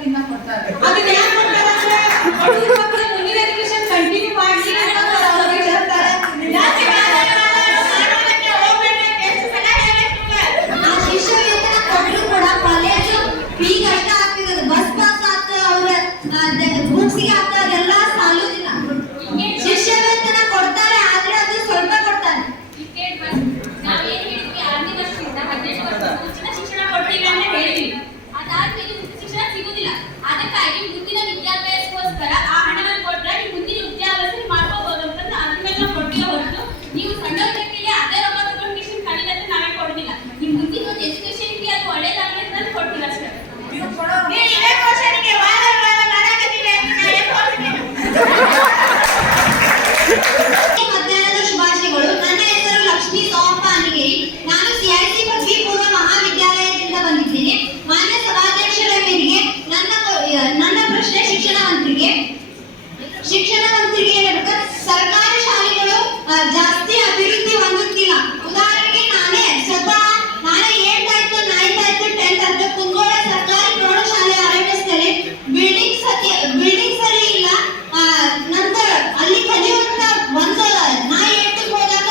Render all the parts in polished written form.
ತಿನ್ನ ಕೊಡ್ತಾರೆ. ಅದನ್ನ ಯಾಕೆ ಕೊಡ್ತಾರೆ ಅಂದ್ರೆ ಬಡವ್ರ ಮಕ್ಕಳು ಮುಂದಿನ ಎಜುಕೇಶನ್ ಕಂಟಿನ್ಯೂ ಮಾಡ್ಲಿ ಅಂತ ಅವ್ರಿಗೆ ಹೇಳ್ತಾರೆ. ಜಾಸ್ತಿ ಮಾಡೋದಕ್ಕೆ ಹೋಗ್ಬೇಡಿ ಅಂತ ಎಷ್ಟು ಸಲ ಹೇಳ್ಬೇಕು. ಆ ಶಿಕ್ಷಣ ವೇತನ ಕೊಟ್ಟರು ಕೂಡ ಕಾಲೇಜು ಫೀಸ್ ಅಷ್ಟ ಆಗ್ತಿರೋದು. ಬಸ್ ಪಾಸ್ ಆಗ್ತದೆ, ಅವ್ರ ಬುಕ್ಸಿಗೆ ಆಗ್ತದೆ, ಎಲ್ಲ ಸಾಲುದಿಲ್ಲ. ಶಿಕ್ಷಣ ವೇತನ ಕೊಡ್ತಾರೆ, ಆದ್ರೆ ಅದು ಸ್ವಲ್ಪ ಕೊಡ್ತಾರೆ. ನಾವೇನು ಹೇಳಿದ್ವಿ 6ನೇ ವರ್ಷದಿಂದ 18 ವರ್ಷದ ಮುಂಚಿನ ಶಿಕ್ಷಣ ಕೊಡ್ತೀವಿ ಅಂತ ಹೇಳಿದ್ವಿ. ಅದಾದ್ಮೇಲೆ ಮುಂದಿನ ಶಿಕ್ಷಣ ಸಿಗುದಿಲ್ಲ. ಅದಕ್ಕಾಗಿ ಮುಂದಿನ ವಿದ್ಯಾಭ್ಯಾಸಕ್ಕೋಸ್ಕರ ಆ ಹಣವನ್ನು ಕೊಟ್ಟರೆ ನೀವು ಮುಂದಿನ ವಿದ್ಯಾಭ್ಯಾಸ ಮಾಡ್ಕೋಬಹುದು ಅಂತ ಅಂತಿಮ ಕೊಟ್ಟಿರೋ ಹೊರತು ನೀವು ಸಣ್ಣ ವ್ಯಕ್ತಿಗೆ ಅದೇ ರೊಕ್ಕ ತಗೊಂಡು ಟ್ಯೂಷನ್ ಕಲಿಯೋದಕ್ಕೆ ನಾವೇ ಕೊಡೋದಿಲ್ಲ. ನೀವು ಮುಂದಿನ ಒಂದು ಎಜುಕೇಶನ್ಗೆ ಅದು ಒಳ್ಳೇದಾಗಲಿ ಅಂತ ಕೊಡ್ತೀವಿ ಅಷ್ಟೇ. ನೀವು ಇದೇ ಕ್ವಶನ್ಗೆ ವಾದ ವಿವಾದ ಮಾಡಾಕತ್ತೀರಿ ಅಂತ ನಾ ಏನ್ ಮಾಡ್ತೀನಿ? ಮಧ್ಯಾಹ್ನದ ಶುಭಾಶಯಗಳು. ನನ್ನ ಹೆಸರು ಲಕ್ಷ್ಮೀ ಸೋಮಪ್ಪ ಅನಿಗೇರಿ. ನಾನು CIC ಪದವಿ ಪೂರ್ವ ಮಹಾವಿದ್ಯಾಲಯದಿಂದ ಬಂದಿದ್ದೇನೆ. ಮಾನ್ಯ ಸಭಾಧ್ಯಕ್ಷರ ಮೇರೆಗೆ ನನ್ನ ಪ್ರಶ್ನೆ ಶಿಕ್ಷಣ ಮಂತ್ರಿಗೆ ಹೇಳ್ಬೇಕು. ಸರ್ಕಾರಿ ಶಾಲೆಗಳು ಜಾಸ್ತಿ ಅಭಿವೃದ್ಧಿ ಹೊಂದುತ್ತಿಲ್ಲ. ಉದಾಹರಣೆಗೆ ನಾನೇ 8th ಆಯ್ತು 9th ಆಯ್ತು 10th ಆಯ್ತು ಕುಂದಗೋಳ ಸರ್ಕಾರಿ ಪ್ರೌಢಶಾಲೆ ಆರಂಭಿಸಿದರೆ ಬಿಲ್ಡಿಂಗ್ ಸರಿ ಇಲ್ಲ. ನಂತರ ಅಲ್ಲಿ ಕಲಿಯುವಂತ ಒಂದು ನಾ 8th ಹೋದಾಗ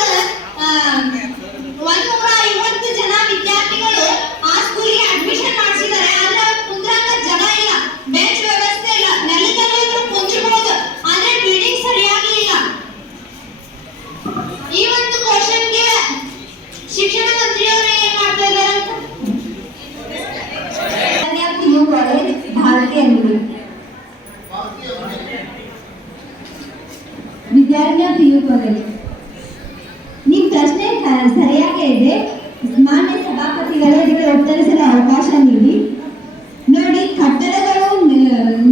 150 ಜನ ವಿದ್ಯಾರ್ಥಿಗಳು ಆ ಸ್ಕೂಲಿಗೆ ಅಡ್ಮಿಷನ್ ಮಾಡಿಸಿದ್ದಾರೆ. ಆದ್ರೆ ಕುಂದ್ರಾಕ ಜಾಗ ಇಲ್ಲ, ಬೆಂಚ್ ವ್ಯವಸ್ಥೆ ಇಲ್ಲ, ನೆಲದಲ್ಲಿ ಇದ್ರು ಕುಂದ್ರಬಹುದು, ಆದ್ರೆ ಬಿಲ್ಡಿಂಗ್ ಸರಿಯಾಗಿ ಇಲ್ಲ. ಈ ಒಂದು ಕ್ವಶನ್ಗೆ ಶಿಕ್ಷಣ ಮಂತ್ರಿಯವರು ಏನ್ ಮಾಡ್ತಾ ಇದ್ದಾರೆ ಅಂತ ವಿದ್ಯಾರ್ಥಿಯ PU ಕಾಲೇಜ್. ನಿಮ್ಮ ಪ್ರಶ್ನೆ ಸರಿಯಾಗೇ ಇದೆ. ಮಾನ್ಯ ಸಭಾಪತಿಗಳೇ, ಇದಕ್ಕೆ ಉತ್ತರಿಸಲು ಅವಕಾಶ ನೀಡಿ. ನೋಡಿ, ಕಟ್ಟಡಗಳು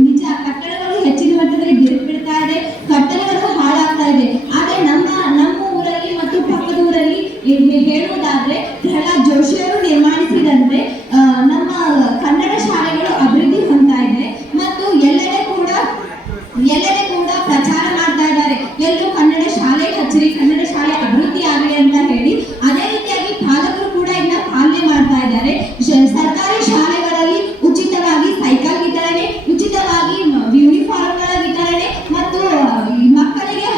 ನಿಜ, ಕಟ್ಟಡಗಳು ಹೆಚ್ಚಿನ ಮಟ್ಟದಲ್ಲಿ ಬಿಡ್ತಾ ಇದೆ, ಕಟ್ಟಡಗಳು ಹಾಳಾಗ್ತಾ ಇದೆ. ಆದ್ರೆ ನಮ್ಮ ಊರಲ್ಲಿ ಮತ್ತು ಪಕ್ಕದ ಊರಲ್ಲಿ ಹೇಳುವುದಾದ್ರೆ ಪ್ರಹ್ಲಾದ್ ಜೋಶಿ ಅವರು ನಿರ್ಮಾಣಿಸಿದಂತೆ ನಮ್ಮ ಕನ್ನಡ ಶಾಲೆಗಳು ಅಭಿವೃದ್ಧಿ ಹೊಂದ್ತಾ ಇದೆ ಮತ್ತು ಎಲ್ಲೆಡೆ ಕೂಡ ಪ್ರಚಾರ ಮಾಡ್ತಾ ಇದ್ದಾರೆ. ಎಲ್ಲರೂ ಕನ್ನಡ ಶಾಲೆ ಹಚ್ಚಿರಿ, ಕನ್ನಡ ಶಾಲೆ ಅಭಿವೃದ್ಧಿ ಆಗಲಿ ಅಂತ ಹೇಳಿ. ಅದೇ ರೀತಿಯಾಗಿ ಪಾಲಕರು ಕೂಡ ಇದನ್ನ ಪಾಲನೆ ಮಾಡ್ತಾ ಇದ್ದಾರೆ. ಸರ್ಕಾರಿ ಶಾಲೆಗಳಲ್ಲಿ ಉಚಿತವಾಗಿ ಸೈಕಲ್ ವಿತರಣೆ, ಉಚಿತವಾಗಿ ಯೂನಿಫಾರ್ಮ್ಗಳ ವಿತರಣೆ ಮತ್ತು ಮಕ್ಕಳಿಗೆ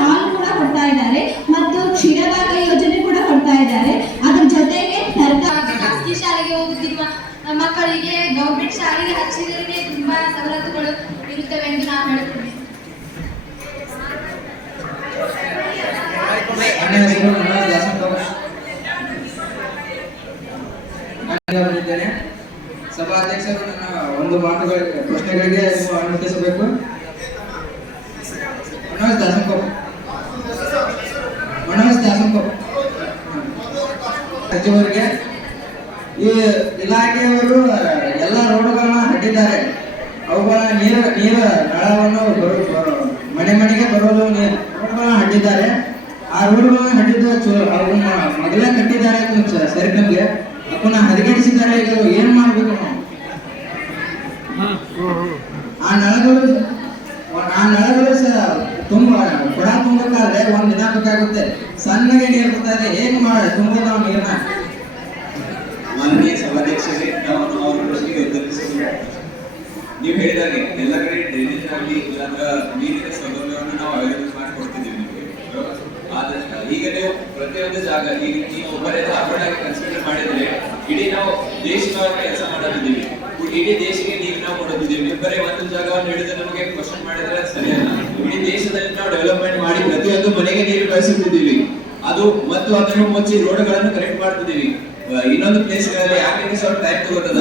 ಹಾಲು ಕೂಡ ಕೊಡ್ತಾ ಇದ್ದಾರೆ ಮತ್ತು ಕ್ಷೀರಭಾಗ ಯೋಜನೆ ಕೂಡ ಕೊಡ್ತಾ ಇದ್ದಾರೆ. ಅದ್ರ ಜೊತೆಗೆ ಖಾಸಗಿ ಶಾಲೆಗೆ ಹೋಗುತ್ತಿರುವ ಮಕ್ಕಳಿಗೆ ಗೌರ್ಮೆಂಟ್ ಶಾಲೆಗೆ ಹಚ್ಚಿದರೆ ತುಂಬಾ ಸವಲತ್ತುಗಳು ಇರುತ್ತವೆ ಎಂದು ನಾವು ಹೇಳುತ್ತೇವೆ. ಸಭಾಧ್ಯಕ್ಷರು ನನ್ನ ಒಂದು ಪ್ರಶ್ನೆಗಳಿಗೆ ಅನುಮತಿಸಬೇಕು. ಸಚಿವರಿಗೆ, ಈ ಇಲಾಖೆಯವರು ಎಲ್ಲ ರೋಡ್ಗಳನ್ನ ಹಟ್ಟಿದ್ದಾರೆ. ಅವುಗಳ ನೀರ ನಳವನ್ನು ಮನೆಗೆ ಬರಲು ರೋಡ್ಗಳನ್ನ ಹಟ್ಟಿದ್ದಾರೆ. ಆ ರೋಡ್ಗಳನ್ನ ಹಟ್ಟಿದ್ದು ಅವು ಮೊದಲೇ ಕಟ್ಟಿದ್ದಾರೆ ಸರಿಕಂಗೆ ಅವನ್ನ ಹದಗೆಡಿಸಿದ್ದಾರೆ. ಈಗ ಏನ್ ಮಾಡ್ಬೇಕು ನಾವು? ಆ ನಳಗಳು ಕೊಡ ತುಂಬಬೇಕಾದ್ರೆ ಒಂದ್ ದಿನ ಬೇಕಾಗುತ್ತೆ. ಸಣ್ಣಗೆ ನೀರು ಬರ್ತಾ ಇದೆ, ಹೇಗ್ ತುಂಬೋದು ನಾವು ನೀರ್ನ? ಮಾನನೀಯ ಸಭಾಧ್ಯಕ್ಷರೇ, ನಾವು ಅವ್ರ ಪ್ರಶ್ನೆಗೆ ಉತ್ತರಿಸಲು ನೀವು ಹೇಳಿದಾಗೆ ಎಲ್ಲ ಕಡೆ ಡ್ರೈನೇಜ್ ಆಗಲಿ ಇಲ್ಲಾಂದ್ರೆ ನೀರಿನ ಸೌಲಭ್ಯವನ್ನು ನಾವು ಅಭಿವೃದ್ಧಿ ಮಾಡಿಕೊಡ್ತಿದ್ದೀವಿ ನಿಮಗೆ. ಆದ್ರೆ ಈಗ ನೀವು ಪ್ರತಿಯೊಂದು ಜಾಗ ಈಗ ನೀವು ಒಬ್ಬರೇ ಧಾರವಾಡಾಗಿ ಕನ್ಸಿಡರ್ ಮಾಡಿದ್ರೆ ಇಡೀ ನಾವು ದೇಶವಾಗಿ ಕೆಲಸ ಮಾಡೋದಿದ್ದೀವಿ. ಇಡೀ ದೇಶಕ್ಕೆ ನೀರು ನಾವು ಕೊಡೋದಿದ್ದೀವಿ. ನೀವು ಬರೀ ಒಂದು ಜಾಗವನ್ನು ಹಿಡಿದು ನಮಗೆ ಕ್ವಶನ್ ಮಾಡಿದ್ರೆ ಸರಿಯಲ್ಲ. ಇಡೀ ದೇಶದಲ್ಲಿ ನಾವು ಡೆವಲಪ್ಮೆಂಟ್ ಮಾಡಿ ಪ್ರತಿಯೊಂದು ಮನೆಗೆ ನೀರು ಕಳಿಸುತ್ತಿದ್ದೀವಿ. ಅದು ಮತ್ತು ಅದನ್ನು ಮುಚ್ಚಿ ರೋಡ್ಗಳನ್ನು ಕರೆಕ್ಟ್ ಮಾಡ್ತಿದ್ದೀವಿ. ಇನ್ನೊಂದು ಪ್ಲೇಸ್ಗಳಲ್ಲಿ ಯಾಕೆ ಸ್ವಲ್ಪ ಟೈಮ್ ತಗೋತದ.